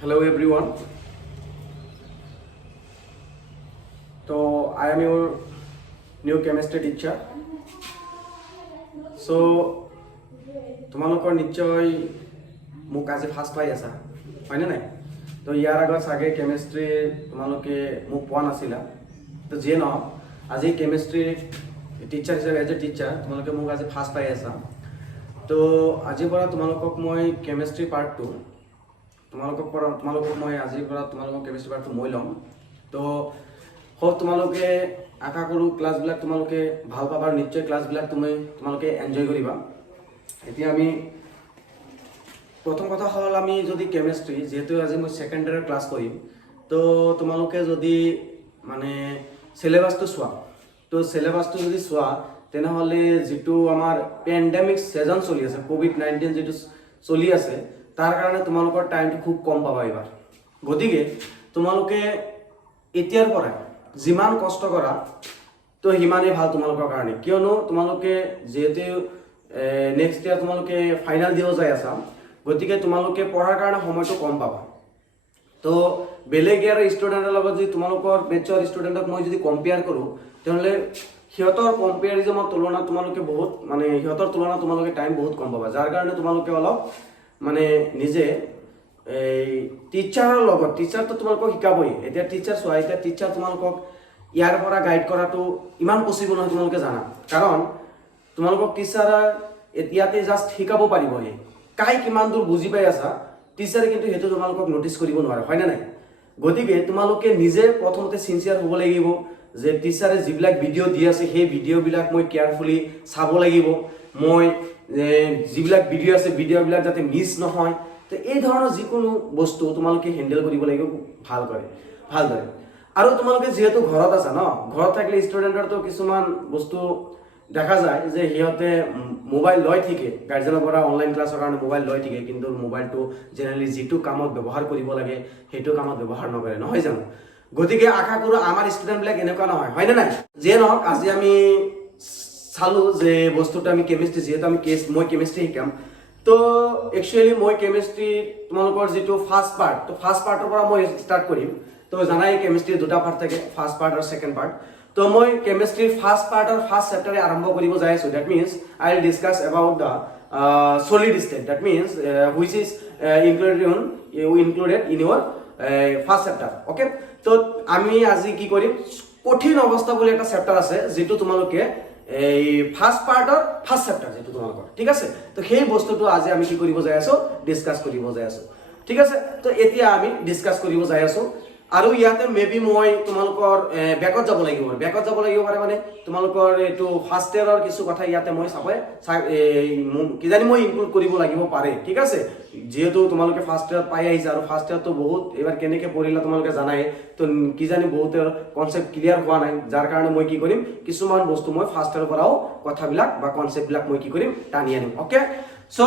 Hello everyone. So I am your new chemistry teacher. So তোমালোকৰ নিশ্চয় মোক আজি ফাৰ্ষ্ট পাই আছা হয়নে নাই তো ইয়াৰ আগত চাগে কেমিষ্ট্ৰি তোমালোকে মোক পোৱা নাছিলা তো যিয়ে নহওক আজি কেমিষ্ট্ৰি টিচাৰ হিচাপে এজ এ টিচাৰ তোমালোকে মোক আজি ফাৰ্ষ্ট পাই আছা তো আজিৰ পৰা তোমালোকক মই কেমিষ্ট্ৰি পাৰ্টটো তোমালোকক মই আজিৰ পৰা তোমালোকক কেমিষ্ট্ৰি পাৰ্টটো মই ল'ম তো হোপ তোমালোকে আশা কৰোঁ ক্লাছবিলাক তোমালোকে ভাল পাবা আৰু নিশ্চয় ক্লাছবিলাক তোমালোকে এনজয় কৰিবা এতিয়া আমি প্ৰথম কথা হ'ল আমি যদি কেমিষ্ট্ৰি যেহেতু আজি মই সেকেন্ড ইয়াৰৰ ক্লাছ কৰিম তো তোমালোকে যদি মানে সিলেবাসটো চোৱা তো সিলেবাসটো যদি চোৱা তেনেহ'লে যেটো আমাৰ পেণ্ডেমিক সিজন চলি আছে কোভিড-19 যেটো চলি আছে তাৰ কাৰণে তোমালোকৰ টাইমটো খুব কম পাবা এবাৰ গতিকে তোমালোকে এতিয়াৰ পৰা যিমান কষ্ট কৰা তো হিমানে ভাল তোমালোকৰ কাৰণে কিয়নো তোমালোকে যেহেতু নেক্সট ইয়াৰ তোমালোকে ফাইনাল দিব যায় আছা গতিকে তোমালোকে পঢ়াৰ কাৰণে সময়টো কম পাবা তো বেলেগ ইয়াৰ ষ্টুডেণ্টৰ লগত যদি তোমালোকৰ বেচৰ ষ্টুডেণ্টক মই যদি কম্পেয়াৰ কৰোঁ তেনেহ'লে সিহঁতৰ কম্পেয়াৰিজমৰ তুলনাত তোমালোকে বহুত মানে সিহঁতৰ তুলনাত তোমালোকে টাইম বহুত কম পাবা যাৰ কাৰণে তোমালোকে অলপ মানে নিজে এই টিচাৰৰ লগত টিচাৰটো তোমালোকক শিকাবই এতিয়া টিচাৰ চোৱা এতিয়া টিচাৰ তোমালোকক ইয়াৰ পৰা গাইড কৰাটো ইমান পচিবল নহয় তোমালোকে জানা কাৰণ তোমালোকক টিচাৰ ইয়াতে জাষ্ট শিকাব পাৰিবহে কাই কিমান দূৰ বুজি পাই আছা টিচাৰে কিন্তু সেইটো তোমালোকক নটিচ কৰিব নোৱাৰে হয়নে নাই গতিকে তোমালোকে নিজে প্ৰথমতে সিনচিয়াৰ হ'ব লাগিব যে টিচাৰে যিবিলাক ভিডিঅ' দি আছে সেই ভিডিঅ'বিলাক মই কেয়াৰফুলি চাব লাগিব মই যিবিলাক ভিডিঅ' আছে ভিডিঅ'বিলাক যাতে মিছ নহয় তো এই ধৰণৰ যিকোনো বস্তু তোমালোকে হেণ্ডেল কৰিব লাগিব ভালদৰে আৰু তোমালোকে যেহেতু ঘৰত আছা ন ঘৰত থাকিলে ষ্টুডেণ্টৰতো কিছুমান বস্তু দেখা যায় যে সিহঁতে মোবাইল লৈ থাকে গাৰ্জেনৰ পৰা অনলাইন ক্লাছৰ কাৰণে মোবাইল লৈ থাকে কিন্তু মোবাইলটো জেনেৰেলি যিটো কামত ব্যৱহাৰ কৰিব লাগে সেইটো কামত ব্যৱহাৰ নকৰে নহয় জানো গতিকে আশা কৰোঁ আমাৰ ষ্টুডেণ্টবিলাক এনেকুৱা নহয় হয়নে নাই যিয়ে নহওক আজি আমি চালোঁ যে বস্তুটো আমি কেমিষ্ট্ৰি যিহেতু মই কেমিষ্ট্ৰি শিকাম তো একচুৱেলি মই কেমিষ্ট্ৰি তোমালোকৰ যিটো ফাৰ্ষ্ট পাৰ্ট তো ফাৰ্ষ্ট পাৰ্টৰ পৰা মই ষ্টাৰ্ট কৰিম তো জানাই কেমিষ্ট্ৰিৰ দুটা পাৰ্ট থাকে ফাৰ্ষ্ট পাৰ্ট আৰু ছেকেণ্ড পাৰ্ট তো মই কেমিষ্ট্ৰিৰ ফাৰ্ষ্ট পাৰ্টৰ ফাৰ্ষ্ট চেপ্টাৰে আৰম্ভ কৰিব যাই আছোঁ that means I will discuss about the solid state that means which is included in your first chapter okay তো আমি আজি কি কৰিম কঠিন অৱস্থা বুলি এটা চেপ্টাৰ আছে যেটো তোমালোকে এই ফাৰ্ষ্ট পাৰ্টৰ ফাৰ্ষ্ট চেপ্টাৰ যেটো তোমালোকৰ ঠিক আছে তো সেই বস্তুটো আজি আমি কি কৰিব যাই আছো ডিসকাস কৰিব যাই আছো ঠিক আছে তো এতিয়া আমি ডিসকাস কৰিব যাই আছো আৰু ইয়াতে মেবি মই তোমালোকৰ ব্যাকত যাব লাগিব পাৰে মানে তোমালোকৰ এটো ফাৰ্ষ্ট ইয়াৰৰ কিছু কথা ইয়াতে মই কি জানি মই ইনক্লুড কৰিব লাগিব পাৰে ঠিক আছে যেহেতু তোমালোকে ফাৰ্ষ্ট ইয়াৰ পাই আহিছা আৰু ফাৰ্ষ্ট ইয়াৰ তো বহুত এবাৰ কেনেকে পঢ়িলা তোমালোকে জানাই তো কি জানি বহুতৰ কনসেপ্ট ক্লিয়াৰ হোৱা নাই যাৰ কাৰণে মই কি কৰিম কিছুমান বস্তু মই ফাৰ্ষ্ট ইয়াৰ পৰাও কথাবিলাক বা কনসেপ্টবিলাক মই কি কৰিম টানি আনিম okay so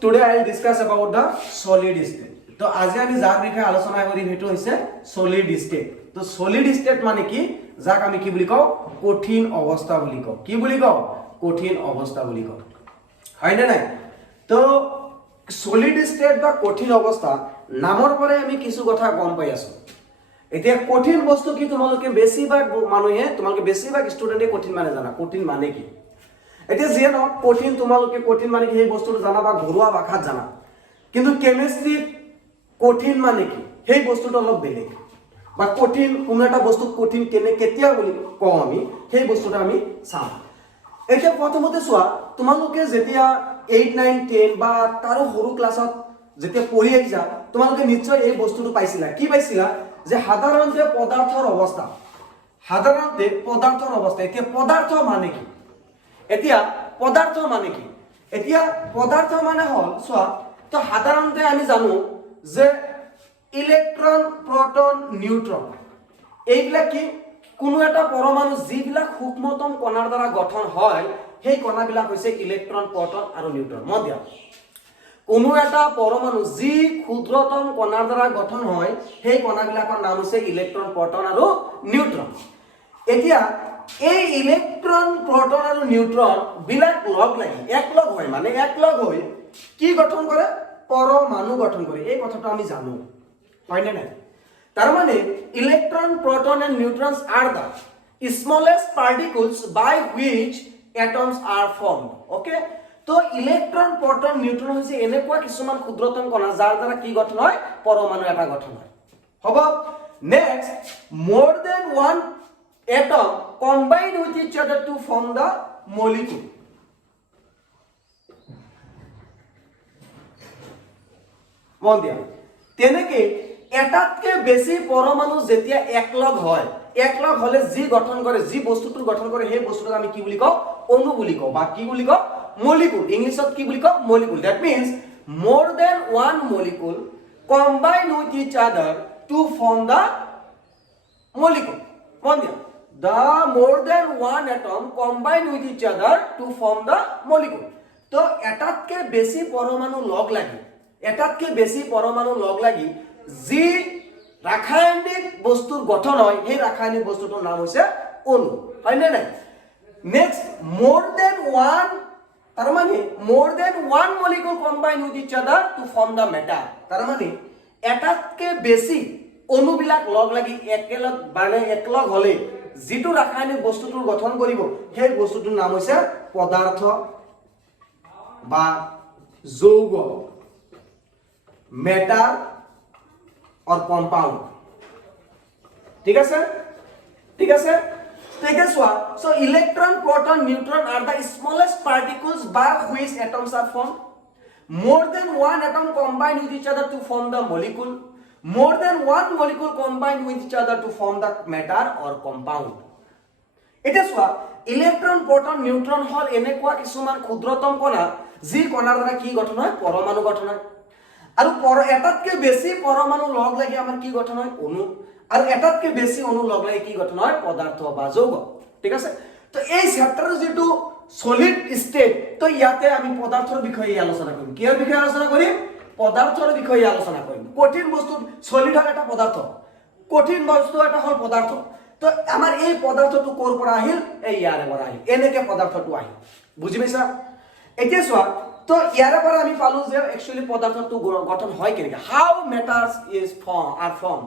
today I will discuss about the solid state তো আজি আমি যাৰ বিষয়ে আলোচনা কৰিম হেতু হৈছে সলিড স্টেট তো সলিড স্টেট মানে কি যাক আমি কি বুলি কও কঠিন অৱস্থা বুলি কও কি বুলি কও কঠিন অৱস্থা বুলি কও হয়নে নাই তো সলিড স্টেট বা কঠিন অৱস্থা নামৰ পৰে আমি কিছু কথা গম পাই আছো এতিয়া কঠিন বস্তু কি তোমালোকে বেছিভাগ মানুহে তোমালোকে বেছিভাগ ষ্টুডেন্টে কঠিন মানে জানা কঠিন মানে কি এতিয়া যে ন কঠিন তোমালোকে কঠিন মানে কি সেই বস্তুটো জানা বা ঘৰুৱা ভাষাত জানা কিন্তু কেমিষ্ট্ৰি কঠিন মানে কি সেই বস্তুটো অলপ বেলেগ বা কঠিন কোনো এটা বস্তু কঠিন কেতিয়া বুলি কওঁ আমি সেই বস্তুটো আমি চাম এতিয়া প্ৰথমতে চোৱা তোমালোকে যেতিয়া 8 9 10 বা তাৰো সৰু ক্লাছত যেতিয়া পঢ়ি আহিছা তোমালোকে নিশ্চয় এই বস্তুটো পাইছিলা কি পাইছিলা যে সাধাৰণতে পদাৰ্থৰ অৱস্থা এতিয়া পদাৰ্থ মানে কি এতিয়া পদাৰ্থ মানে হল চোৱা তো সাধাৰণতে আমি জানো যে ইলেক্ট্ৰন প্ৰটন নিউট্ৰন এইবিলাক কি কোনো এটা পৰমাণু যিবিলাক সূক্ষ্মতম কণাৰ দ্বাৰা গঠন হয় সেই কণাবিলাক হৈছে ইলেক্ট্ৰন প্ৰটন আৰু নিউট্ৰন মধ্যা কোনো এটা পৰমাণু যি ক্ষুদ্ৰতম কণাৰ দ্বাৰা গঠন হয় সেই কণাবিলাকৰ নাম হৈছে ইলেক্ট্ৰন প্ৰটন আৰু নিউট্ৰন এতিয়া এই ইলেক্ট্ৰন প্ৰটন আৰু নিউট্ৰন বিলাক লগ লাগি একলগ হৈ কি গঠন কৰে পৰমাণু গঠন কৰে এই কথাটো আমি জানো হয় না নাই তার মানে electron proton and neutrons are the smallest particles by which atoms are formed okay তো ইলেকট্রন প্রোটন নিউট্রন হৈছে এনেকুৱা কিছুমান ক্ষুদ্ৰতম কণা যাৰ দ্বাৰা কি গঠন হয় পৰমাণু এটা গঠন হয় হ'ব next more than one atom combine with each other to form the molecule মন দিয়া তেনেকে এটাতকে বেছি পৰমাণু যেতিয়া একলগ হয় একলগ হলে যি গঠন কৰে যি বস্তুটো গঠন কৰে সেই বস্তুটো আমি কি বুলি কওঁ অণু বুলি কওঁ বা কি বুলি কওঁ molecule ইংলিশত কি বুলি কওঁ molecule that means more than one molecule combine with each other to form the molecule মন দিয়া the more than one atom combine with each other to form the molecule তো এটাতকে বেছি পৰমাণু লগ লাগি এটাতকে বেছি পৰমাণু লগ লাগি যি ৰাসায়নিক বস্তুৰ গঠন হয় সেই ৰাসায়নিক বস্তুটোৰ নাম হৈছে অণু হয় না নাই নেক্সট more than one তার মানে more than one molecule combine with each other to form the matter তার মানে এটাতকে বেছি অণুবিলাক লগ লাগি একেলগ মানে একলগ হলে যেটো রাসায়নিক বস্তুটোৰ গঠন কৰিব সেই বস্তুটোৰ নাম হৈছে পদাৰ্থ বা যৌগ মেটাৰ और compound ठीक है सर ठीक है sir take a swap so electron proton neutron are the smallest particles by which atoms are formed more than one atom combine with each other to form the molecule more than one molecule combine with each other to form the matter or compound এটা সোয়া electron proton neutron হল এনেকুৱা কিছুমান ক্ষুদ্ৰতম কণা যি কণাৰ দ্বাৰা কি গঠন হয় পৰমাণু গঠন হয় আৰু এটাতকে বেছি পৰমাণু লগ লাগি আমাৰ কি গঠন হয় অণু আৰু এটাতকে বেছি অণু লগ লাগি কি গঠন হয় পদাৰ্থ বা যৌগ ঠিক আছে তো এই চ্যাপ্টাৰৰ যেটো সলিড স্টেট তো ইয়াতে আমি পদাৰ্থৰ বিষয়ে আলোচনা কৰিম কিহৰ বিষয়ে আলোচনা কৰিম পদাৰ্থৰ বিষয়ে আলোচনা কৰিম কঠিন বস্তু সলিড হল এটা পদাৰ্থ কঠিন বস্তু এটা হল পদাৰ্থ তো আমাৰ এই পদাৰ্থটো কোৰ পৰা আহিল এই ইয়াৰে পৰা আহিল এনেকে পদাৰ্থটো আহিল বুজি পাইছা এতিয়া চোৱা তো ইয়াৰে পৰা আমি পালো যে একচুয়ালি পদাৰ্থটো গঠন হয় কেনেকে how matters is form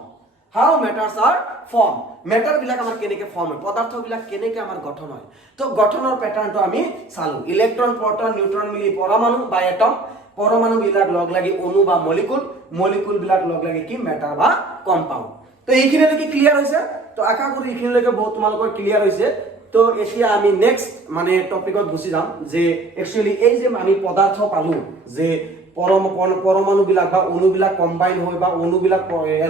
how matters are form matter বিলাক আমাৰ কেনেকে ফৰ্ম হয় পদাৰ্থ বিলাক কেনেকে আমাৰ গঠন হয় তো গঠনৰ প্যাটাৰ্নটো আমি চালো ইলেকট্ৰন প্ৰোটন নিউট্ৰন মিলি পৰমাণু বা এটম পৰমাণু বিলাক লগ লাগি অণু বা মলিকুল বিলাক লগ লাগি কি মেটাৰ বা কম্পাউন্ড তো এইখিনিলৈকে ক্লিয়াৰ হৈছে তো আশা কৰো এইখিনিলৈকে বহুত তোমালোকৰ ক্লিয়াৰ হৈছে তো এতিয়া আমি নেক্সট মানে টপিকত গুছি যাম যে একচুয়ালি এই যে আমি পদাৰ্থ পালো যে পৰমাণু বিলাক বা অণু বিলাক কম্বাইন হৈ বা অণু বিলাক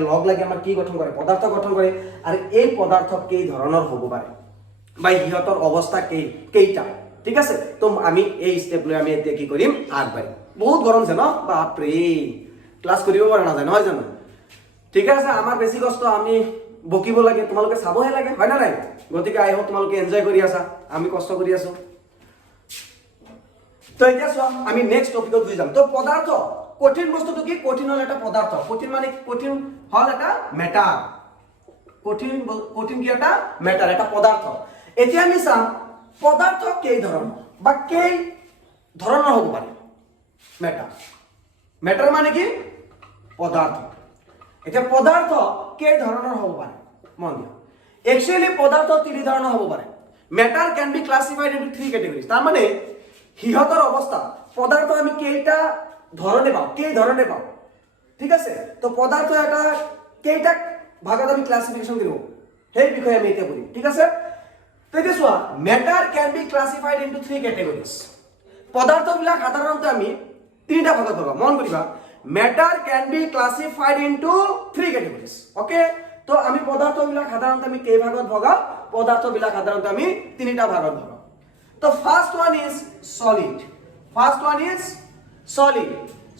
লগ লাগি আমাৰ কি গঠন কৰে পদাৰ্থ গঠন কৰে আৰু এই পদাৰ্থ কেই ধৰণৰ হ'ব পাৰে বা ইহতৰ অৱস্থা কেইটা ঠিক আছে তো আমি এই স্টেপ লৈ আমি এতিয়া কি কৰিম আগবাঢ়িম বহুত গৰম আছে ন বাপৰে ক্লাস কৰিব পৰা নাযায় নহয় জানো ঠিক আছে আমাৰ বেছি কষ্ট আমি বকিব লাগে তোমালোকে চাবহে লাগে হয় না নাই গতিকে আই হোপ তোমালোকে এনজয় কৰি আছা আমি কষ্ট কৰি আছো তো এতিয়া চোৱা আমি নেক্সট টপিকত গৈ যাম তো পদাৰ্থ কঠিন বস্তুটো কি কঠিন হল এটা পদাৰ্থ কঠিন মানে কঠিন হল এটা মেটাৰ কঠিন কি এটা মেটাৰ এটা পদাৰ্থ এতিয়া আমি চাম পদাৰ্থ কেই ধৰণৰ বা কেই ধৰণৰ হ'ব পাৰে মেটাৰ মানে কি পদাৰ্থ এতিয়া পদাৰ্থ কেই ধৰণৰ হ'ব পাৰে মন দিয়া একচুয়ালি পদাৰ্থ তিনি ধৰণৰ হ'ব পাৰে matter can be classified into three categories তাৰ মানে হিহতৰ অৱস্থা পদাৰ্থ আমি কেইটা ধৰণে পাওঁ ঠিক আছে তো পদাৰ্থ এটা কেইটা ভাগত আমি ক্লাসিফিকেশন কৰিব সেই বিষয়ে আমি এতিয়া কৰিম ঠিক আছে তো এতিয়া চোৱা matter can be classified into three categories পদাৰ্থবিলাক সাধাৰণতে আমি তিনিটা ভাগত ভগাম মন কৰিবা matter can be classified into three categories okay তো আমি পদাৰ্থবিলাক সাধাৰণতে আমি কেই ভাগত ভগাম পদাৰ্থবিলাক সাধাৰণতে আমি তিনিটা ভাগত ভগাম তো ফার্স্ট ওয়ান ইজ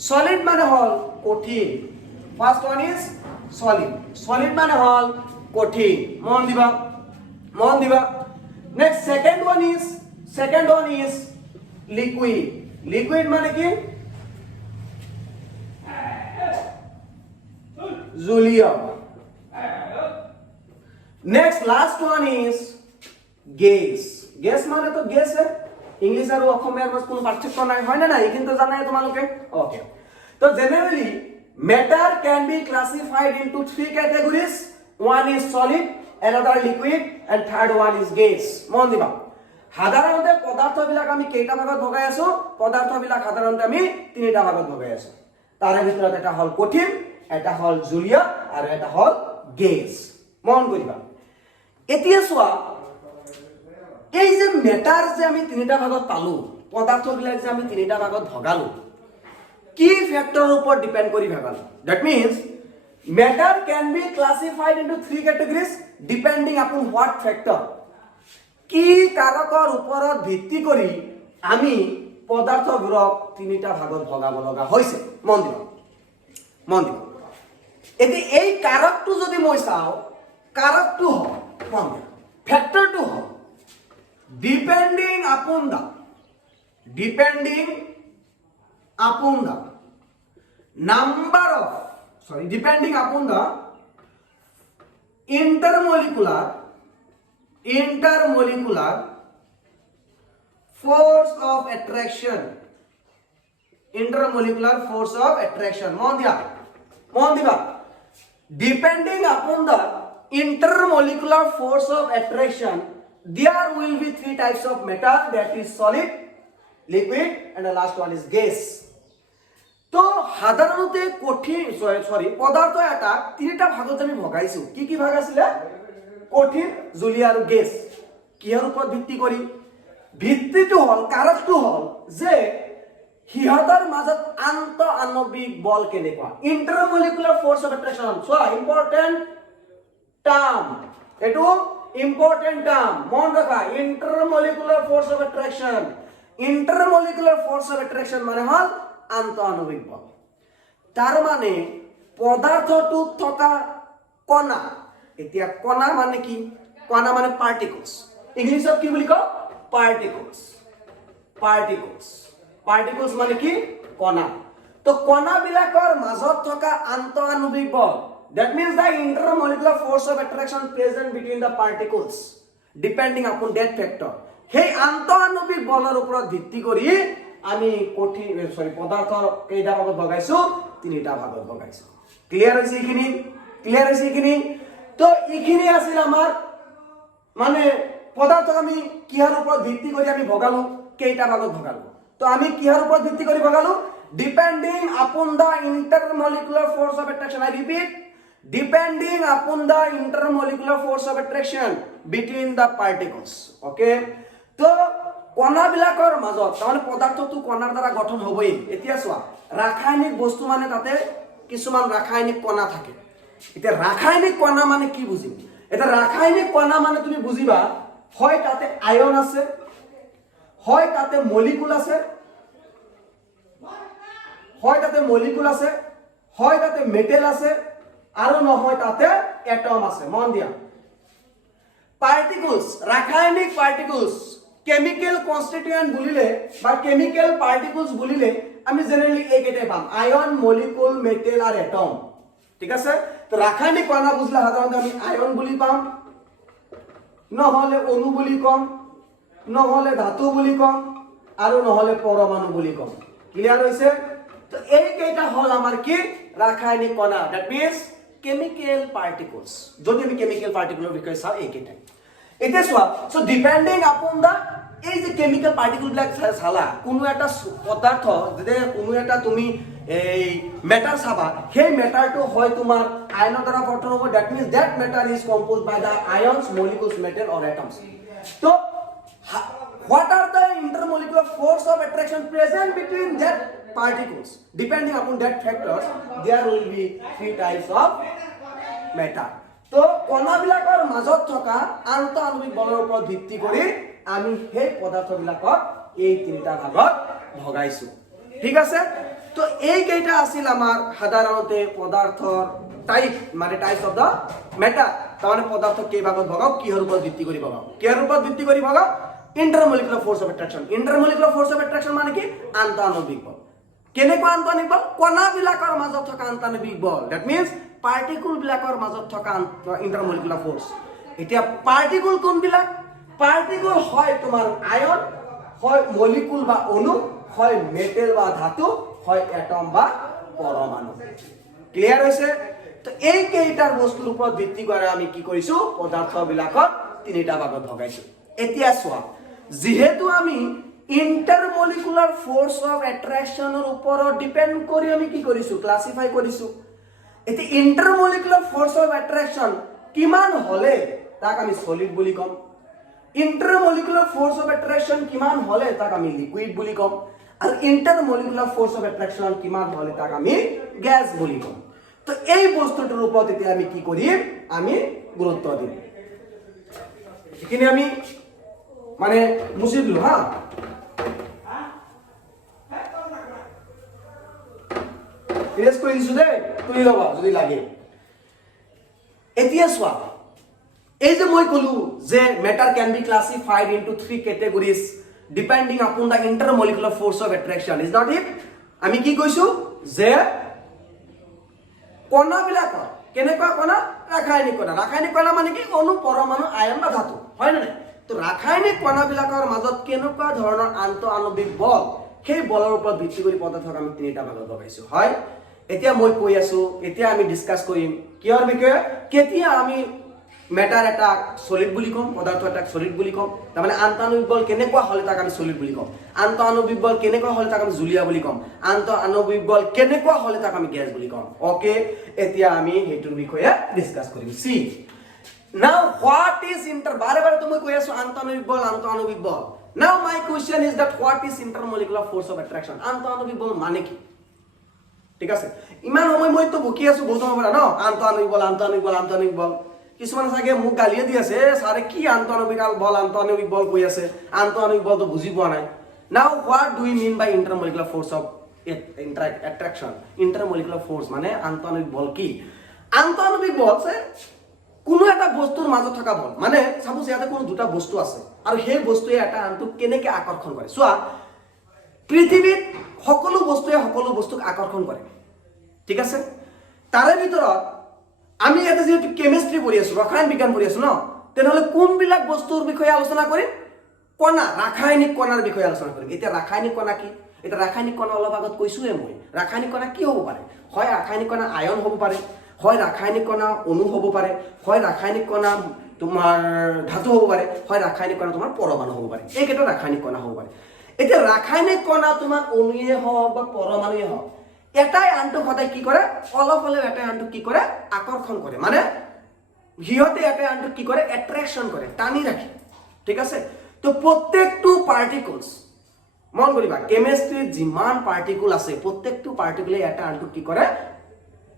সলিড মানে হল কঠিন ফার্স্ট ওয়ান ইজ সলিড মানে হল কঠিন মন দিবা next second one is liquid মানে কি জুলিয়াম next last one is gas माने तो गैस है इंग्लिश और অসমীয়াৰ মাজত কোনো পাৰ্থক্য নাই হয় না নাই কিন্তু জানাই তোমালোকে ওকে তো generally matter can be classified into 3 categories. One is solid, another liquid, and third one is gas. মন দিবা সাধাৰণতে পদাৰ্থবিলাক আমি কেইটা ভাগত ভগাই আছো পদাৰ্থবিলাক সাধাৰণতে আমি তিনিটা ভাগত ভগাই আছো তাৰে ভিতৰত এটা হল কঠিন এটা হল জুলীয় আৰু এটা হল গেছ মন কৰিবা এতিয়া চোৱা এই যে মেটাৰ যে আমি তিনিটা ভাগত পালো পদাৰ্থবিলাক যে আমি তিনিটা ভাগত ভগালো কি ফ্যাক্টৰৰ ওপৰত ডিপেন্ড কৰি ভগালো that means matter can be classified into 3 categories depending upon what factor কি কাৰকৰ ওপৰত ভিত্তি কৰি আমি পদাৰ্থবোৰক তিনিটা ভাগত ভগাব লগা হৈছে মন দিব এতি এই কাৰকটো যদি মই চাও কাৰকটো হয় মন দিব ফ্যাক্টৰটো হয় depending upon the number of depending upon the intermolecular force of attraction mon diba depending upon the intermolecular force of attraction there will be 3 types of matter that is solid liquid and the last one is gas তো সাধাৰণতে কঠিন সৰি পদাৰ্থ এটা তিনিটা ভাগত আমি ভগাইছো কি ভাগ আছিল কঠিন জুলীয় আৰু গেছ কিহৰ ওপৰত ভিত্তি কৰি ভিত্তিটো হল কাৰকটো হল যে হিহঁতৰ মাজত আন্ত আণৱিক বল কেনেকুৱা intermolecular force of attraction so important term এটো ইম্পৰ্টেন্ট টাৰ্ম মন ৰাখা ইন্টাৰমলিকুলাৰ ফোৰ্স অফ এট্ৰাকশন মানে হল আন্ত আণৱিক বল তাৰ মানে পদাৰ্থটো থকা কণা এতিয়া কণা মানে কি কণা মানে পাৰ্টিকলছ ইংলিছত কি বুলি কয় পাৰ্টিকলছ মানে কি কণা তো কণা বিলাকৰ মাজত থকা আন্ত আণৱিক বল that means the intermolecular force of attraction present between the particles depending upon that factor সেই আন্ত আণৱিক বলৰ ওপৰত ভিত্তি কৰি আমি কঠিন পদাৰ্থ কেইটা ভাগত ভগাইছো তিনিটা ভাগত ভগাইছো ক্লিয়াৰ হৈছে এইখিনি তো এইখিনি আছিল আমাৰ মানে পদাৰ্থ আমি কিহৰ ওপৰত ভিত্তি কৰি আমি ভগালো কেইটা ভাগত ভগালো তো আমি কিহৰ ওপৰত ভিত্তি কৰি ভগালো depending upon the intermolecular force of attraction I repeat depending upon the intermolecular force of attraction between the particles okay তো কণা বিলাকৰ মাজত মানে পদাৰ্থটো কণাৰ দ্বাৰা গঠন হ'বই এতিয়া চোৱা ৰাসায়নিক বস্তু মানে তাতে কিছুমান ৰাসায়নিক কণা থাকে এতিয়া ৰাসায়নিক কণা মানে কি বুজিম এটা ৰাসায়নিক কণা মানে তুমি বুজিবা হয় তাতে আয়ন আছে হয় তাতে মলিকুল আছে হয় তাতে মেটেল আছে আৰু নহয় তাতে এটম আছে মন দিয়া পাৰ্টিকলছ ৰাসায়নিক পাৰ্টিকলছ কেমিক্যাল কনস্টিটিউয়েন্ট বুলিলে বা কেমিক্যাল পাৰ্টিকলছ বুলিলে আমি জেনাৰেলি এইকেইটাই পাম আয়ন মলিকুল মেটেল আৰু এটম ঠিক আছে তো ৰাসায়নিক কণা বুজিলে সাধাৰণতে আমি আয়ন বুলি পাম নহলে অণু বুলি কম নহলে ধাতু বুলি কম আৰু নহলে পৰমাণু বুলি কম ক্লিয়াৰ হৈছে তো এইকেইটা হল আমাৰ কি ৰাসায়নিক কণা দ্যাট মিন্স chemical particles যদি আমি chemical particle বিষয়ে চাও এইকেইটা এটা সোয়া সো ডিপেন্ডিং আপন দা এই যে chemical particle বিলাক চালা কোনো এটা পদাৰ্থ যদি কোনো এটা তুমি এই মেটাৰ চাবা সেই মেটাৰটো হয় তোমাৰ আয়নৰ দ্বাৰা গঠন হ'ব that means that matter is composed by the ions molecules metal or atoms তো what are the intermolecular force of attraction present between that particles depending upon that factors there will be 3 types of matter তো কণা বিলাকৰ মাজত থকা আন্ত আণৱিক বলৰ ওপৰত ভিত্তি কৰি আমি সেই পদাৰ্থ বিলাকক এই তিনিটা ভাগত ভগাইছো ঠিক আছে তো এই কেইটা আছিল আমাৰ সাধাৰণতে পদাৰ্থৰ টাইপ মানে টাইপস অফ দা মেটাৰ তাৰমানে পদাৰ্থ কেই ভাগত ভগাও কিহৰ ওপৰত ভিত্তি কৰি ভগাও intermolecular force of attraction মানে কি আন্ত আণৱিক বল কেনেকুৱা আন্ত আণৱিক বল কণা বিলাকৰ মাজত থকা আন্ত আণৱিক বল দ্যাট মিন্স পাৰ্টিকল বিলাকৰ মাজত থকা ইন্টাৰমলিকুলাৰ ফোৰ্স এতিয়া পাৰ্টিকল কোনবিলাক পাৰ্টিকল হয় তোমাৰ আয়ন হয় মলিকুল বা অণু হয় মেটেল বা ধাতু হয় এটম বা পৰমাণু ক্লিয়াৰ হৈছে তো এই কেইটাৰ বস্তুৰ ওপৰত ভিত্তি কৰি আমি কি কৰিছো পদাৰ্থবিলাকক তিনিটা ভাগত ভগাইছো এতিয়া চোৱা যেহেতু আমি ইন্টাৰমলিকুলাৰ ফোৰ্স অফ অ্যাট্ৰাকশনৰ ওপৰত ডিপেন্ড কৰি আমি কি কৰিছো ক্লাসিফাই কৰিছো এতি ইন্টাৰমলিকুলাৰ ফোৰ্স অফ অ্যাট্ৰাকশন কিমান হলে তাক আমি সলিড বুলি কম ইন্টাৰমলিকুলাৰ ফোৰ্স অফ অ্যাট্ৰাকশন কিমান হলে তাক আমি লিকুইড বুলি কম আৰু ইন্টাৰমলিকুলাৰ ফোৰ্স অফ অ্যাট্ৰাকশন কিমান হলে তাক আমি গ্যাস বুলি কম তো এই বস্তুটোৰ ওপৰত এতিয়া আমি কি কৰিম আমি গুৰুত্ব দিম এখিনি আমি মানে মুছি দিলো হা ইৰেজ কৰি দিছো দে তুলি লবা যদি লাগে এতিয়া চোৱা এই যে মই কলো যে matter can be classified into 3 categories depending upon the intermolecular force of attraction is not it আমি কি কৈছো যে কণাবিলাক কেনেকুৱা কণা ৰাসায়নিক কণা মানে কি অণু পৰমাণু আয়ন বা ধাতু হয় না তো ৰাসায়নিক কণাবিলাকৰ মাজত কেনেকুৱা ধৰণৰ আন্তঃআণৱিক বল সেই বলৰ ওপৰত ভিত্তি কৰি পদাৰ্থক আমি তিনিটা ভাগত ভগাইছো হয় এতিয়া মই কৈ আছো এতিয়া আমি ডিসকাস কৰিম কিহৰ বিষয়ে কেতিয়া আমি ম্যাটাৰ এটা সলিড বুলি কম পদাৰ্থ এটা সলিড বুলি কম তাৰ মানে আন্তঃআণৱিক বল কেনেকুৱা হলে তাক আমি সলিড বুলি কম আন্তঃআণৱিক বল কেনেকুৱা হলে তাক আমি জুলীয়া বুলি কম আন্তঃআণৱিক বল কেনেকুৱা হলে তাক আমি গ্যাস বুলি কম ওকে এতিয়া আমি হেতুৰ বিষয়ে ডিসকাস কৰিম সি নাও হোৱাট ইজ বাৰে তুমি কৈ আছো আন্তঃআণৱিক বল now my question is that what is intermolecular force of attraction আন্তঃআণৱিক বল মানে কি ঠিক আছে ইমান সময় মই তো বকি আছো বহুত সময় ন আন্তঃআণৱিক বল কিছুমান সাগে মোক গালিয়ে দি আছে সাৰে কি আন্তঃআণৱিক বল কৈ আছে আন্তঃআণৱিক বল তো বুজি পোৱা নাই now what do you mean by intermolecular force of attraction intermolecular force মানে আন্তঃআণৱিক বল কি আন্তঃআণৱিক বল সে কোনো এটা বস্তুৰ মাজত থকা বল মানে সাপোজ ইয়াতে কোনো দুটা বস্তু আছে আৰু সেই বস্তুৱে এটা আনটো কেনেকৈ আকৰ্ষণ কৰে চোৱা পৃথিৱীত সকলো বস্তুৱে সকলো বস্তুক আকৰ্ষণ কৰে ঠিক আছে তাৰে ভিতৰত আমি এটা যেহেতু কেমিস্ট্ৰি পঢ়ি আছো ৰসায়ন বিজ্ঞান পঢ়ি আছো ন তেনেহলে কোনবিলাক বস্তুৰ বিষয়ে আলোচনা কৰিম কণা ৰাসায়নিক কণাৰ বিষয়ে আলোচনা কৰিম এতিয়া ৰাসায়নিক কণা কি এটা ৰাসায়নিক কণা অলপ আগত কৈছোৱে মই ৰাসায়নিক কণা কি হ'ব পাৰে হয় ৰাসায়নিক কণা আয়ন হ'ব পাৰে হয় ৰাসায়নিক কণা অণু হ'ব পাৰে হয় ৰাসায়নিক কণা তোমাৰ ধাতু হ'ব পাৰে হয় ৰাসায়নিক কণা তোমাৰ পৰমাণু হ'ব পাৰে এইকেইটা ৰাসায়নিক কণা হ'ব পাৰে এতিয়া ৰাসায়নিক কণা তোমাৰ অণুয়ে হওক বা পৰমাণুয়ে হওক এটাই আনটোক সদায় কি কৰে অলপ হলে এটাই আনটোক কি কৰে আকৰ্ষণ কৰে মানে হিয়তে এটাই আনটোক কি কৰে অ্যাট্ৰাকশন কৰে টানি ৰাখে ঠিক আছে তো প্ৰত্যেকটো পাৰ্টিকলস মন কৰিবা কেমিস্ট্ৰিত যিমান পাৰ্টিকল আছে প্ৰত্যেকটো পাৰ্টিকলে এটা আনটোক কি কৰে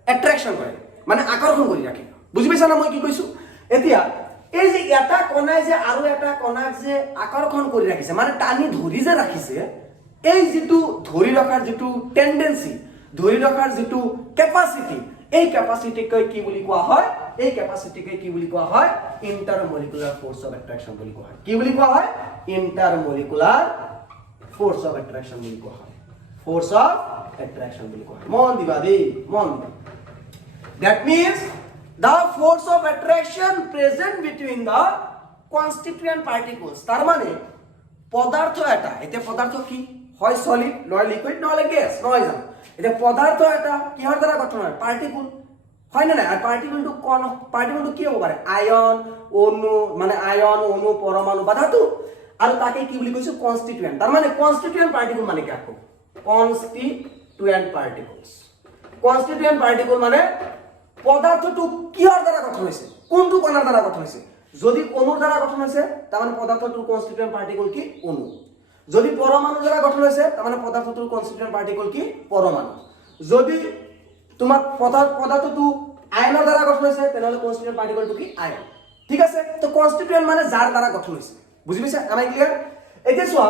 অ্যাট্ৰাকশন কৰে মানে আকৰ্ষণ কৰি ৰাখে বুজি পাইছা না মই কি কৈছো এতিয়া এই যে এটা কণাই যে আৰু এটা কণাক যে আকৰ্ষণ কৰি ৰাখিছে মানে টানি ধৰি যে ৰাখিছে এই যেটো ধৰি ৰখাৰ যেটো টেন্ডেন্সি ধৰি ৰখাৰ যেটো ক্যাপাসিটি এই ক্যাপাসিটিকে কি বুলি কোৱা হয় এই ক্যাপাসিটিকে কি বুলি কোৱা হয় ইন্টাৰমলিকুলাৰ ফোৰ্স অফ অ্যাট্ৰাকশন বুলি কোৱা হয় কি বুলি কোৱা হয় ইন্টাৰমলিকুলাৰ ফোৰ্স অফ অ্যাট্ৰাকশন বুলি কোৱা হয় ফোৰ্স অফ অ্যাট্ৰাকশন বুলি কোৱা হয় মন দিবা দেই মন that means the force of attraction present between the constituent particles তার মানে পদার্থ এটা এটা পদার্থ কি হয় সলিড নয় লিকুইড নয় গ্যাস নয় জানো এটা পদার্থ এটা কিহৰ দ্বাৰা গঠন হয় পাৰ্টিকল হয় না না আৰ পাৰ্টিকলটো কোন পাৰ্টিকলটো কি হ'ব পাৰে আয়ন অণু মানে আয়ন অণু পৰমাণু বা ধাতু আৰু তাকে কি বুলি কৈছো কনস্টিটুয়েন্ট তাৰ মানে কনস্টিটুয়েন্ট পাৰ্টিকল মানে কি আকো কনস্টিটুয়েন্ট পাৰ্টিকল মানে পদাৰ্থটো কিহৰ দ্বাৰা গঠন হৈছে কোনটো কণাৰ দ্বাৰা গঠন হৈছে যদি অণুৰ দ্বাৰা গঠন হৈছে তাৰ মানে পদাৰ্থটোৰ কনস্টিটুয়েন্ট পাৰ্টিকল কি অণু যদি পৰমাণুৰ দ্বাৰা গঠন হৈছে তাৰ মানে পদাৰ্থটোৰ কনস্টিটুয়েন্ট পাৰ্টিকল কি পৰমাণু যদি তোমাৰ পদাৰ্থটো আয়নৰ দ্বাৰা গঠন হৈছে তেনেহলে কনস্টিটুয়েন্ট পাৰ্টিকলটো কি আয়ন ঠিক আছে তো কনস্টিটুয়েন্ট মানে যাৰ দ্বাৰা গঠন হৈছে বুজি পাইছা আমি ক্লিয়াৰ এতিয়া চোৱা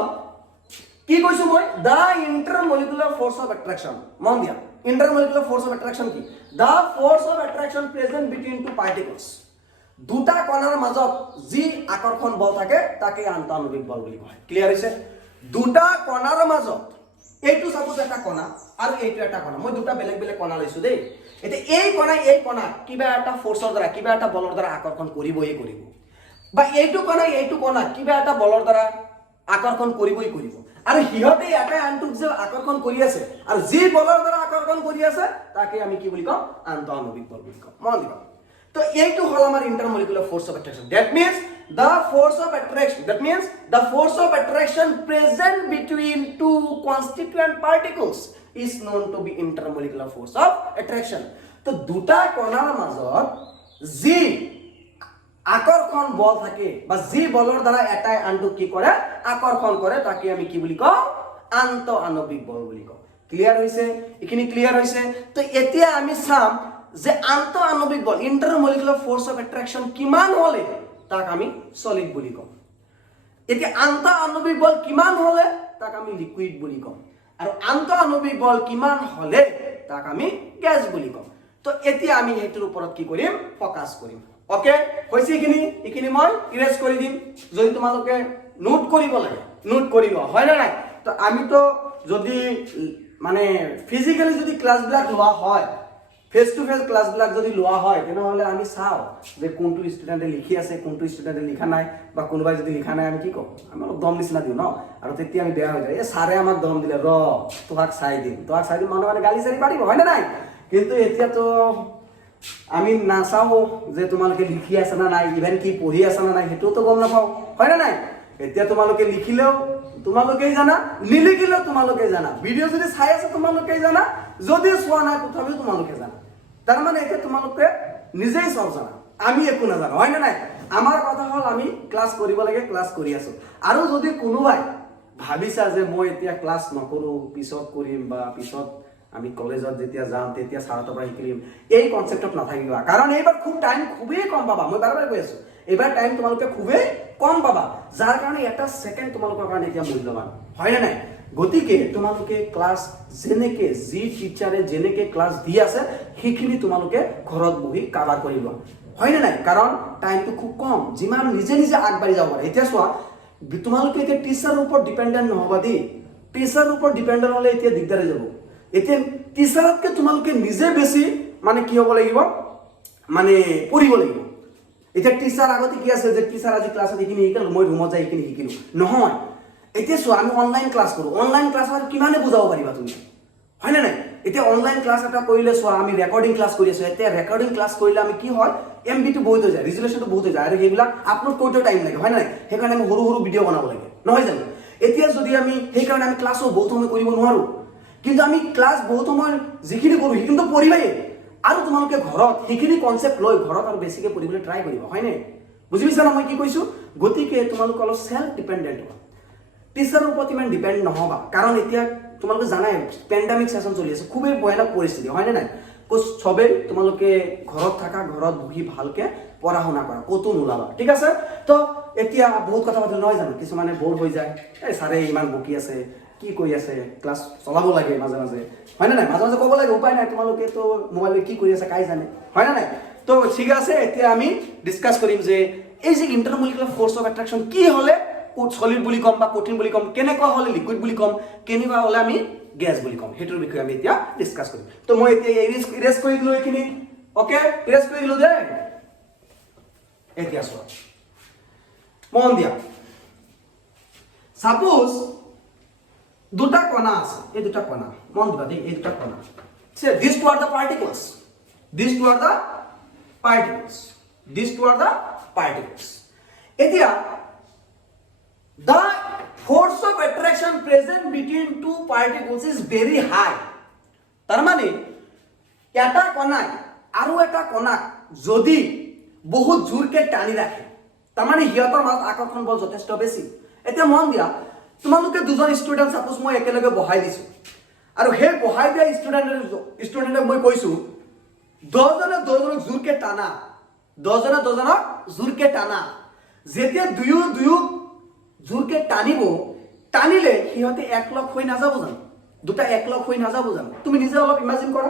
কি কৈছো মই the intermolecular force of attraction মন দিয়া ইন্টাৰমলিকুলাৰ ফোৰ্স অফ অ্যাট্ৰাকশন কি the force of attraction present between two particles দুটা কণাৰ মাজত যি আকৰ্ষণ বল থাকে তাকে আন্তঃআণৱিক বল বুলি কোৱা হয় ক্লিয়াৰ হৈছে দুটা কণাৰ মাজত এইটো সাপোজ এটা কণা আৰু এইটো এটা কণা মই দুটা বেলেগ বেলেগ কণা লৈছো দেই এতে এই কণা কিবা এটা ফোৰ্সৰ দ্বাৰা কিবা এটা বলৰ দ্বাৰা আকৰ্ষণ কৰিবই কৰিব বা এইটো কণা কিবা এটা বলৰ দ্বাৰা আকৰ্ষণ কৰিবই কৰিব আৰু সিহঁতে এটাই আনটোক যে আকৰ্ষণ কৰি আছে আৰু যি বলৰ দ্বাৰা আকৰ্ষণ কৰি আছে তাকে আমি কি বুলি কওঁ আন্তঃআণৱিক বল বুলি কওঁ মন দিবা তো এইটো হল আমাৰ intermolecular force of attraction that means the force of attraction that means the force of attraction present between two constituent particles is known to be intermolecular force of attraction তো দুটা কণাৰ মাজত যি আকৰ্ষণ বল থাকে বা যি বলৰ দ্বাৰা এটাই আনটোক কি কৰে আকৰ্ষণ কৰে তাকে আমি কি বুলি কওঁ আন্তঃআণৱিক বল বুলি কওঁ ক্লিয়াৰ হৈছে এইখিনি ক্লিয়াৰ হৈছে তো এতিয়া আমি চাম যে আন্তঃআণৱিক বল ইন্টাৰমলিকুলাৰ ফোৰ্স অফ অ্যাট্ৰাকশন কিমান হলে তাক আমি সলিড বুলি কওঁ এতিয়া আন্তঃআণৱিক বল কিমান হলে তাক আমি লিকুইড বুলি কওঁ আৰু আন্তঃআণৱিক বল কিমান হলে তাক আমি গ্যাস বুলি কওঁ তো এতিয়া আমি হেতুৰ ওপৰত কি কৰিম ফোকাস কৰিম ওকে হৈছে এইখিনি মই ইৰেজ কৰি দিম যদি তোমালোকে নোট কৰিব লাগে নোট কৰিব হয় না নাই তো আমি তো যদি মানে ফিজিক্যালি যদি ক্লাসবিলাক লোৱা হয় फेस टू फेस क्लास বিলাক যদি লোৱা হয় তেনেহলে আমি চাও যে কোনটো ষ্টুডেন্টে লিখি আছে কোনটো ষ্টুডেন্টে লিখা নাই বা কোনোবাই যদি লিখা নাই আমি কি কম আমি অলপ দম নিচিনা দিও ন আৰু তেতিয়া আমি বেয়া হৈ যায় এই সাৰে আমাক দম দিলে ৰ তোহাক চাই দিম মানে গালি চাৰি পাৰিব হয় না নাই কিন্তু এতিয়া তো আমি নাচাও যে তোমালোকে লিখি আছে না নাই ইভেন কি পঢ়ি আছে না নাই হেতু তো গম নাপাও হয় না নাই এতিয়া তোমালোকে লিখিলেও তোমালোকেই জানা নিলিখিলেও তোমালোকেই জানা ভিডিও যদি চাই আছে তোমালোকেই জানা যদি চোৱা নাই তথাপিও তোমালোকে জানা তাৰ মানে এতিয়া তোমালোকে নিজেই সব জানা আমি একো নাজানো হয় না নাই আমাৰ কথা হল আমি ক্লাস কৰিব লাগে ক্লাস কৰি আছো আৰু যদি কোনোবাই ভাবিছা যে মই এতিয়া ক্লাস নকৰো পিছত কৰিম বা পিছত আমি কলেজত যেতিয়া যাম তেতিয়া ছাৰতৰ পৰা শিকিম এই কনসেপ্টত নাথাকিবা কাৰণ এইবাৰ খুব টাইম খুবেই কম পাবা মই বাৰে কৈ আছো এইবাৰ টাইম তোমালোকে খুবেই কম পাবা যাৰ কাৰণে এটা সেকেন্ড তোমালোকৰ কাৰণে এতিয়া মূল্যৱান হয় না নাই গতিকে তোমালোকে ক্লাস যেনেকে জি টিচাৰে যেনেকে ক্লাস দি আছে সেইখিনি তোমালোকে ঘৰত বহি কভাৰ কৰিব হয় না নাই কাৰণ টাইমটো খুব কম যিমান নিজে নিজে আগবাঢ়ি যাব পাৰে এতিয়া চোৱা তোমালোকে এতিয়া টিচাৰৰ ওপৰত ডিপেন্ডেন্ট নহবা দি টিচাৰৰ ওপৰত ডিপেন্ডেন্ট হলে এতিয়া দিগদাৰ হৈ যাব এতিয়া টিচাৰতকে তোমালোকে নিজে বেছি মানে কি হ'ব লাগিব মানে পঢ়িব লাগিব এতিয়া টিচাৰ আগতে কি আছে যে টিচাৰ আজি ক্লাছত এইখিনি শিকাল মই ৰুমত যাই এইখিনি শিকিলো নহয় এতিয়া চোৱা আমি অনলাইন ক্লাস কৰো অনলাইন ক্লাছত কিমানে বুজাব পাৰিবা তুমি হয় না নাই এতিয়া অনলাইন ক্লাস এটা কৰিলে চোৱা আমি ৰেকৰ্ডিং ক্লাস কৰি আছো এতিয়া ৰেকৰ্ডিং ক্লাস কৰিলে আমি কি হয় এমবি টো বহুত হৈ যায় ৰিজলিউশনটো বহুত হৈ যায় আৰু সেইবিলাক আপলোড কৰোতে টাইম লাগে হয় না নাই সেইকাৰণে আমি সৰু সৰু ভিডিও বনাব লাগে নহয় জানো এতিয়া যদি আমি সেইকাৰণে আমি ক্লাসও বহুত সময় কৰিব নোৱাৰো কিন্তু আমি ক্লাস বহুত সময় যিখিনি কৰো কিন্তু পঢ়িবাই আৰু তোমালোকে ঘৰত সেইখিনি কনসেপ্ট লৈ ঘৰত আৰু বেছিকে পঢ়িবলৈ ট্ৰাই কৰিবা হয় নাই বুজি পাইছা না মই কি কৈছো গতিকে তোমালোক অলপ সেলফ ডিপেন্ডেন্ট হোৱা টিচাৰৰ ওপৰত ইমান ডিপেন্ড নহবা কাৰণ এতিয়া তোমালোকে জানাই পেন্ডেমিক সেশন চলি আছে খুবেই ভয়ানক পৰিস্থিতি হয় নাই সবে তোমালোকে ঘৰত থাকা ঘৰত বহি ভালকে পঢ়া শুনা কৰা কতো নোলাবা ঠিক আছে তো এতিয়া বহুত কথা পাতিল নহয় জানো কিছুমানে বৰ হৈ যায় এই সাৰে ইমান বকি আছে কি কৈ আছে ক্লাস চলাব লাগে মাজে মাজে হয় না নাই মাজে মাজে ক'ব লাগে উপায় নাই তোমালোকে তো মোবাইলে কি কৰি আছে কাই জানে হয় না নাই তো ঠিক আছে এতিয়া আমি ডিসকাস কৰিম যে এই যে ইন্টাৰমলিকুলাৰ ফোৰ্স অফ অ্যাট্ৰাকশন কি হলে সলিড বুলি কম বা কঠিন বুলি কম কেনেকুৱা হলে লিকুইড বুলি কম কেনেকুৱা হলে আমি গ্যাস বুলি কম হেতুৰ বিষয়ে আমি এতিয়া ডিসকাস কৰিম তো মই এতিয়া ইৰেজ কৰি দিলো এইখিনি ওকে ইৰেজ কৰি দিলো দে এতিয়া চোৱা মন দিয়া সাপোজ দুটা কণা আছে এই দুটা কণা মন দিবা দেই এই দুটা কণা সে this two are the particles this two are the particles this two are the particles এতিয়া the force of attraction present between two particles is very high তার মানে এটা কণাক আৰু এটা কণাক যদি বহুত জোৰকে টানি ৰাখে তাৰ মানে হিয়তৰ মাজত আকৰ্ষণ বল যথেষ্ট বেছি এতিয়া মন দিয়া তোমালোকে দুজন ষ্টুডেন্ট সাপোজ মই একেলগে বহাই দিছো আৰু হে বহাই দিয়া ষ্টুডেন্টক মই কৈছো 10 জনে 10 জনক জোৰকে টানা 10 জনে 10 জনক জোৰকে টানা যেতিয়া দুয়ো জোৰকে টানিব টানিলে সিহঁতে একলগ হৈ নাযাব জানো দুটা একলগ হৈ নাযাব জানো তুমি নিজে অলপ ইমাজিন কৰা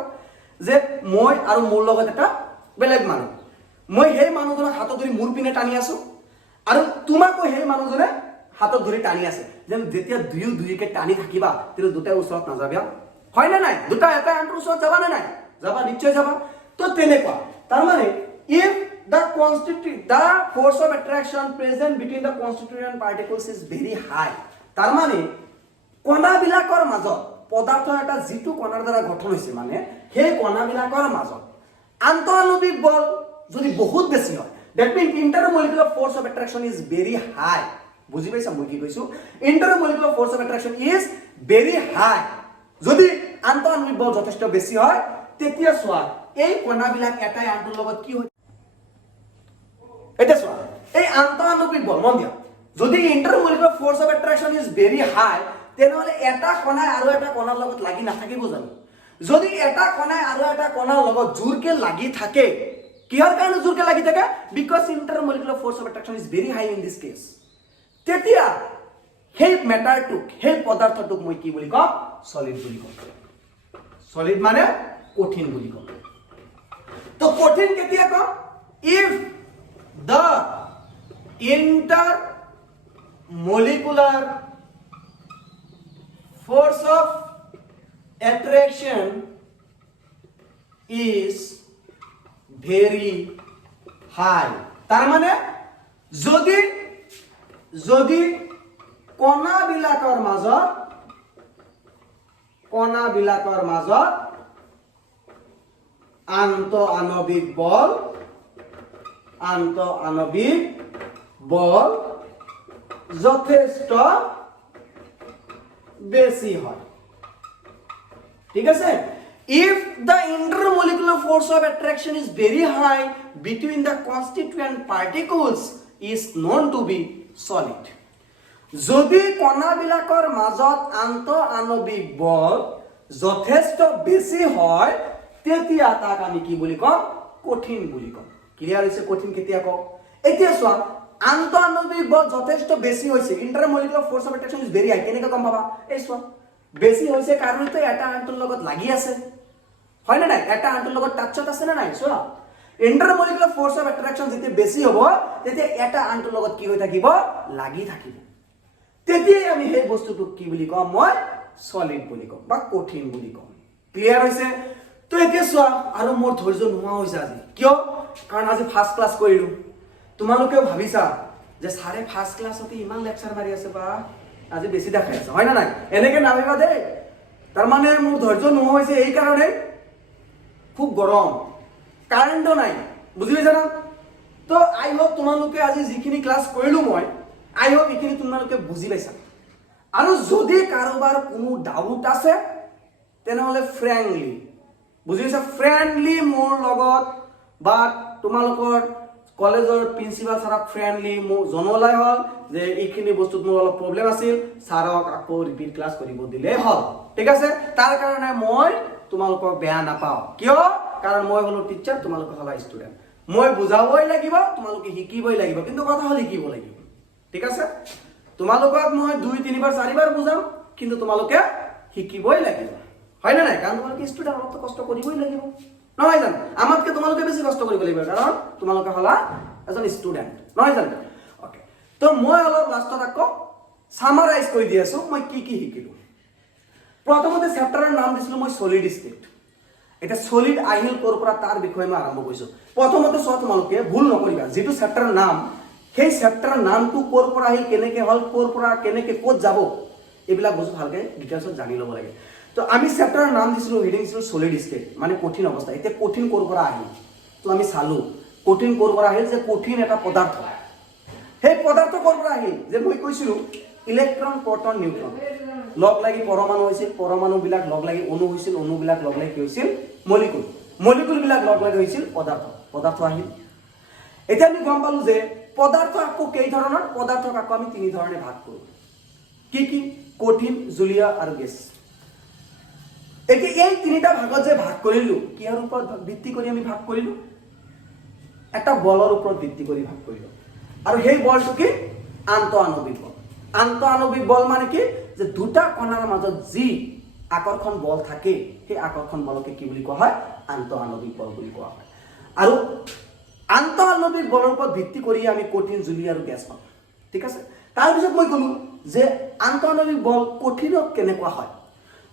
যে মই আৰু মোৰ লগত এটা বেলেগ মানুহ মই সেই মানুহজনক হাতত ধৰি মূৰ পিনে টানি আছো আৰু তোমাকো সেই মানুহজনে হাতত ধৰি টানি আছে যেন যেতিয়া দুইকে টানি থাকিবা তেতিয়া দুটাই ওচৰত নাযাবা হয় না নাই দুটা এটা আনটোৰ ওচৰত যাবা না নাই যাবা নিশ্চয় যাবা তো তেনেকুৱা তাৰ মানে if the force of attraction present between the constituent particles is very high তার মানে কণাবিলাকৰ মাজত পদাৰ্থ এটা যিটো কণাৰ দ্বাৰা গঠন হৈছে মানে সেই কণাবিলাকৰ মাজত আন্তঃআণৱিক বল যদি বহুত বেছি হয়, that means intermolecular force of attraction is very high. বুজি পাইছা মই কি কৈছো? Intermolecular force of attraction is very high. যদি আন্তঃআণৱিক বল যথেষ্ট বেছি হয় তেতিয়া চোৱা এই কণাবিলাক এটাই আনটোৰ লগত কি হয়, এটা চোৱা এই আন্তঃআণৱিক বল মন দিয়া, যদি intermolecular force of attraction is very high তেনেহলে এটা কণাই আৰু এটা কণাৰ লগত লাগি নাথাকিব জানো? যদি এটা কণাই আৰু এটা কণাৰ লগত জোৰকে লাগি থাকে, কিহৰ কাৰণে জোৰকে লাগি থাকে? Because intermolecular force of attraction is very high in this case. তেতিয়া সেই মেটাৰটোক সেই পদাৰ্থটোক মই কি বুলি কম? সলিড বুলি কম। সলিড মানে কঠিন বুলি কম। তো কঠিন কেতিয়া কম? if the intermolecular force of attraction is very high. তার মানে যদি যদি কণাবিলাকৰ মাজত আন্তঃআণৱিক বল যথেষ্ট বেশি হয়, ঠিক আছে? If the intermolecular force of attraction is very high between the constituent particles is known to be solid. যদি কণাবিলাকৰ মাজত আন্তঃআণৱিক বল যথেষ্ট বেছি হয় তেতিয়া তাক আমি কি বুলি কম? কঠিন বুলি কম। ক্লিয়াৰ হৈছে? কঠিন কেতিয়া কম? এতিয়া চোৱা আন্তঃআণৱিক বল যথেষ্ট বেছি হৈছে, intermolecular force of attraction is very high, কেনেকৈ গম পাবা? এই চোৱা বেছি হৈছে কাৰণটো এটা আনটোৰ লগত লাগি আছে, হয় না নাই? এটা আনটোৰ লগত টাচত আছে না নাই? চোৱা intermolecular force of attraction যেতিয়া বেছি হ'ব তেতিয়া এটা আনটোৰ লগত কি হৈ থাকিব? লাগি থাকিব। তেতিয়াই আমি সেই বস্তুটোক কি বুলি কম? মই সলিড বুলি কম বা কঠিন বুলি কম। ক্লিয়াৰ হৈছে? তো এতিয়া চোৱা আৰু মোৰ ধৈৰ্য নোহোৱা হৈছে আজি। কিয়? কাৰণ আজি ফাৰ্ষ্ট ক্লাছ কৰিলো। তোমালোকেও ভাবিছা যে ছাৰে ফাৰ্ষ্ট ক্লাছতে ইমান লেকচাৰ মাৰি আছে, বা আজি বেছি দেখাই আছে, হয় না নাই? এনেকে নাভাবিবা দেই। তাৰমানে মোৰ ধৈৰ্য নোহোৱা হৈছে এই কাৰণে, খুব গৰম, কাৰেণ্টও নাই, বুজি পাইছা না? তো আই হোপ তোমালোকে আজি যিখিনি ক্লাছ কৰিলো মই, আই হোপ এইখিনি তোমালোকে বুজি পাইছা। আৰু যদি কাৰোবাৰ কোনো ডাউট আছে তেনেহ'লে ফ্ৰেণ্ডলি, বুজি পাইছা? ফ্ৰেণ্ডলি মোৰ লগত বা তোমালোকৰ কলেজৰ প্ৰিন্সিপাল ছাৰক ফ্ৰেণ্ডলি মোক জনালাই হ'ল যে এইখিনি বস্তুত মোৰ অলপ প্ৰব্লেম আছিল, ছাৰক আকৌ ৰিপিট ক্লাছ কৰিব দিলেই হ'ল, ঠিক আছে? তাৰ কাৰণে মই তোমালোকক বেয়া নাপাওঁ। কিয়? কাৰণ মই হলো টিচাৰ, তোমালোক হলা ষ্টুডেণ্ট। মই বুজাবই লাগিব, তোমালোকে শিকিবই লাগিব, কিন্তু কথা হ'ল শিকিব লাগিব, ঠিক আছে? তোমালোকক মই 2, 3 বাৰ 4 বাৰ বুজাম, কিন্তু তোমালোকে শিকিবই লাগিব, হয় না নাই? কাৰণ তোমালোকে ষ্টুডেণ্ট, অলপতো কষ্ট কৰিবই লাগিব, নহয় জানো? আমাতকে তোমালোকে বেছি কষ্ট কৰিব লাগিব, কাৰণ তোমালোকে হলা এজন ষ্টুডেণ্ট, নহয় জানো? ওকে, তো মই অলপ লাষ্টত আকৌ সামাৰাইজ কৰি দি আছো মই কি কি শিকিলো। প্ৰথমতে চেপ্টাৰৰ নাম দিছিলো মই সলিড ষ্টেট। এটা সলিড আহিল ক'ৰ পৰা তাৰ বিষয়ে মই আৰম্ভ কৰিছো। প্ৰথমতে চোৱা, তোমালোকে ভুল নকৰিবা, যিটো চেপ্টাৰৰ নাম সেই চেপ্টাৰৰ নামটো ক'ৰ পৰা আহিল, কেনেকে হ'ল, ক'ৰ পৰা কেনেকে ক'ত যাব, এইবিলাক বস্তু ভালকে ডিটেইলছত জানি ল'ব লাগে। তো আমি চেপ্টাৰৰ নাম দিছিলো, হেডিং দিছিলো সলিড ষ্টেট, মানে কঠিন অৱস্থা। এতিয়া কঠিন ক'ৰ পৰা আহিল তো আমি চালো। কঠিন ক'ৰ পৰা আহিল? যে কঠিন এটা পদাৰ্থ। সেই পদাৰ্থ ক'ৰ পৰা আহিল? যে মই কৈছিলো ইলেক্ট্ৰন, প্ৰটন, নিউট্ৰন লগ লাগি পৰমাণু হৈছিল, পৰমাণুবিলাক লগ লাগি অণু হৈছিল, অণুবিলাক লগ লাগি কি হৈছিল? মলিকুল, মলিকুলবিলাক লগ লাগি হৈছিল পদাৰ্থ, পদাৰ্থ আহিল। এতিয়া আমি গম পালো যে পদাৰ্থ আকৌ কেই ধৰণৰ? পদাৰ্থক আকৌ আমি 3 ধৰণে ভাগ কৰো। কি কি? কঠিন, জলীয় আৰু গেছ। এতিয়া এই 3টা ভাগত যে ভাগ কৰিলো, কিহৰ ওপৰত ভিত্তি কৰি আমি ভাগ কৰিলো? এটা বলৰ ওপৰত ভিত্তি কৰি ভাগ কৰিলো। আৰু সেই বলটো কি? আন্তঃআণৱিক বল। আন্তঃআণৱিক বল মানে কি? যে দুটা কণাৰ মাজত যি আকৰ্ষণ বল থাকে, সেই আকৰ্ষণ বলকে কি বুলি কোৱা হয়? আন্তঃআণৱিক বল বুলি কোৱা হয়। আৰু আন্তঃআণৱিক বলৰ ওপৰত ভিত্তি কৰি আমি কঠিন, জলীয় আৰু গেছ পাম, ঠিক আছে? তাৰপিছত মই ক'লো যে আন্তঃআণৱিক বল কঠিনত কেনেকুৱা হয়?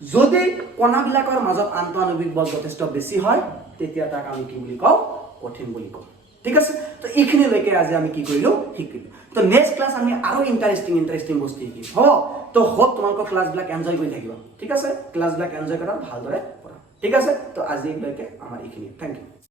যদি কণাবিলাকৰ মাজত আন্তঃআণৱিক বল যথেষ্ট বেছি হয় তেতিয়া তাক আমি কি বুলি কওঁ? কঠিন বুলি কওঁ। ঠিক আছে তো এইখিনিলৈকে আজি আমি কি কৰিলো শিকিলো তো নেক্সট ক্লাছ আমি আৰু ইণ্টাৰেষ্টিং বস্তু শিকিম হ'ব তো হোপ তোমালোকৰ ক্লাছবিলাক এনজয় কৰি থাকিবা ঠিক আছে ক্লাছবিলাক এনজয় কৰা ভালদৰে কৰা ঠিক আছে তো আজিলৈকে আমাৰ এইখিনি থেংক ইউ